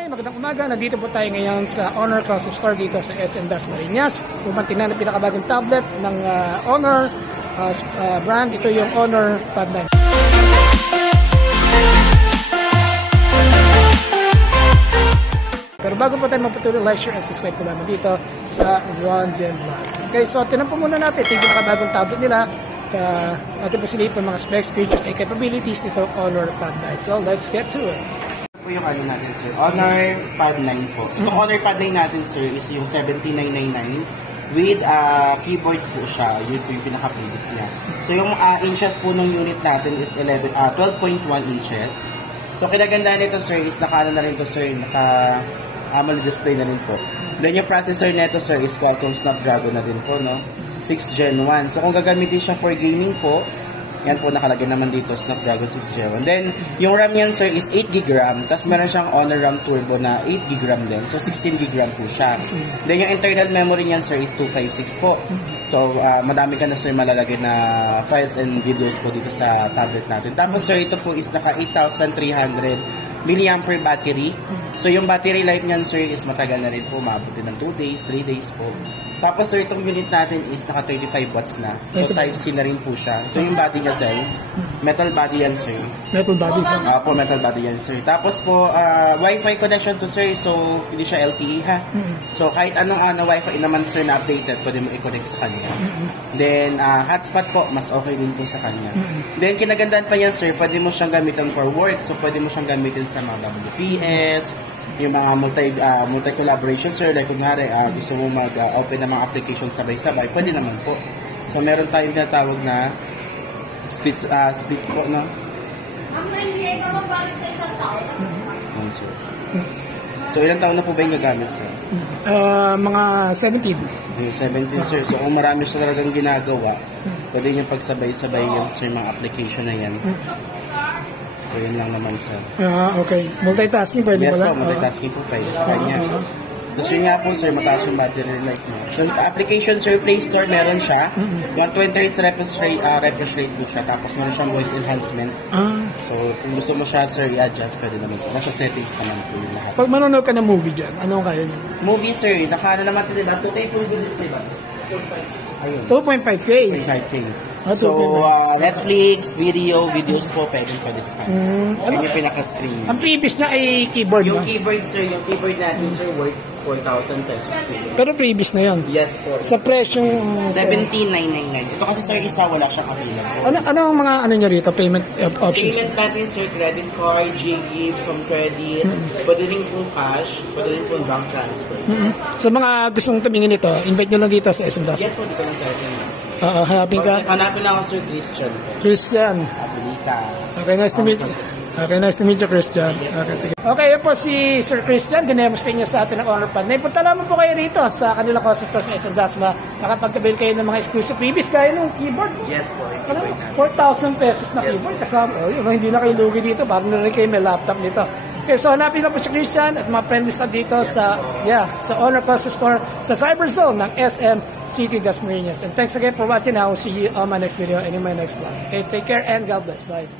Hi, magandang umaga. Nandito po tayo ngayon sa Honor Concept Store dito sa SM Dasmariñas. Upang tingnan ang pinakabagong tablet ng Honor brand. Ito yung Honor Pad 9. Pero bago po tayo magpatuloy, like, share, and subscribe po naman dito sa Ron Jen Vlogs. Okay, so tinan po muna natin. Ito yung pinakabagong tablet nila. Natin po sila yung mga specs, features, and capabilities nito Honor Pad 9. So let's get to it. Po yung ano natin sir, Honor Pad 9 po. Itong Honor Pad 9 natin sir is yung 7999 with keyboard po siya. Yun po yung pinaka-previous niya. So yung inches po ng unit natin is 12.1 inches. So kinagandaan nito sir is naka na rin to sir, naka AMOLED display na rin po. Then yung processor nito sir is Qualcomm Snapdragon na din po, no? 6 Gen 1. So kung gagamitin siya for gaming po, yan po nakalagay naman dito, Snapdragon 6 Gen 1. Then, yung RAM niyan sir is 8GB RAM, tapos meron siyang Honor RAM Turbo na 8GB RAM din. So, 16GB RAM po siya. Then, yung internal memory niyan sir is 256 po. So, madami ka na sir malalagay na files and videos po dito sa tablet natin. Tapos sir, ito po is naka 8,300 mAh battery. So, yung battery life niyan sir is matagal na rin po. Maabot din ng 2 days, 3 days po. Tapos sir, itong unit natin is naka 35 watts na. So, Type-C na rin po siya. So, yung body niya dahil, metal body yan sir. Metal body po? Po, metal body yan sir. Tapos po, Wi-Fi connection to sir. So, hindi siya LTE ha. So, kahit anong Wi-Fi naman sir na updated, pwede mo i-connect sa kanya. Then, hotspot po, mas okay din po sa kanya. Then, kinagandaan pa yan sir, pwede mo siyang gamitin for work. So, pwede mo siyang gamitin sa mga WPS, yung mga multi-collaboration sir, like kunwari gusto mo mag-open ng mga applications sabay-sabay, pwede naman po. So meron tayong tinatawag na split po, no? Sir. So ilang taon na po ba yung gagamit sir? Mga 17. 17 sir. So kung marami siya talagang ginagawa, pwede nyo pagsabay-sabay yung sir, mga application na yan. So, yun lang naman sir. Okay. Multitasking pwede yes, pala? Yes po, multitasking po pwede sa kanya. Tapos yun nga po sir, mataas yung battery life mo. So, application sir, Play Store, meron siya. 120 Hz refresh rate po siya. Tapos meron siyang voice enhancement. So, kung gusto mo siya sir, i-adjust, pwede naman po. Nasa settings naman po yung lahat. Pag manonood ka ng movie dyan, anong kaya niya? Movie sir, nakaano naman ito diba? 2K full good display ba? Ayun. 2.5K? 2.5K. So, Netflix, videos po, pwede sa kanya. Ano yung pinaka-stream? Ang previous niya ay keyboard, yung ba? Keyboard, sir, yung keyboard natin, sir, worth 4,000 pesos po. Pero previous na yun? Yes po. Sa presyong... 17,999. Ito kasi, sir, isa, wala siyang kapila po. Ano ang mga ano niya rito? Payment options? Payment natin, sir, credit card, J-Gift, some credit, pwede rin po cash, pwede rin po bank transfer. Sa mga gustong tumingin ito, invite nyo lang dito sa SM Das. Yes po, dito lang sa SMS. Hanapin ka? Hanapin lang ako, sir, Christian. Christian. Abilita. Okay, nice to meet you. Okay, nice to meet you, Christian. Okay, sige. Okay, yun po si Sir Christian. Dinemonstrate niya sa atin ang Honor Pad 9. Punta lamang po kayo rito sa kanilang concept store sa SM Dasma. Makapagkabil kayo ng mga exclusive freebies gaya ng keyboard. Yes po. 4,000 pesos na keyboard. Kasama, hindi na kayo lugi dito. Parang na rin kayo may laptop nito. Okay, so hanapin na po si Christian at mga friendly sa dito sa Honor Concept Store sa Cyber Zone ng SM City Dasmariñas. And thanks again for watching. I will see you on my next video and in my next vlog. Okay, take care and God bless. Bye.